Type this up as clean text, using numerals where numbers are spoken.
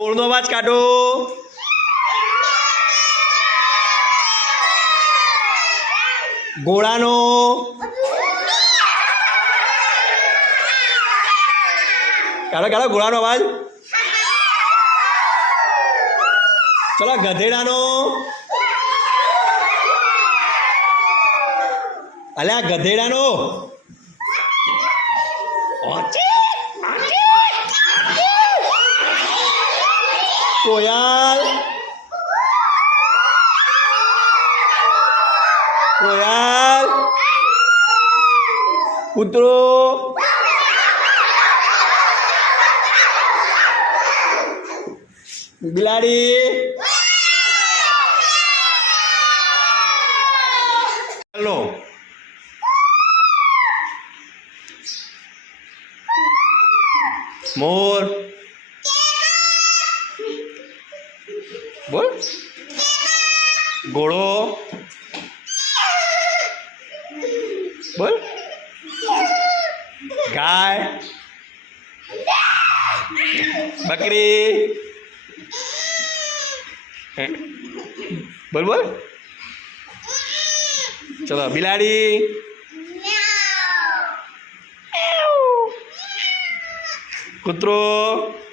મોરનો અવાજ કાઢો. ઘોડાનો. કાઢો કાઢો ઘોડાનો અવાજ. ચલો ગધેડાનો. અલ્યા ગધેડાનો. કોયલ. કોયલ. કૂતરો. બિલાડી. ચલો મોર. બોલ. ઘોડો. બોલ. ગાય. બકરી. બોલ બોલ. ચલો બિલાડી. કૂતરો.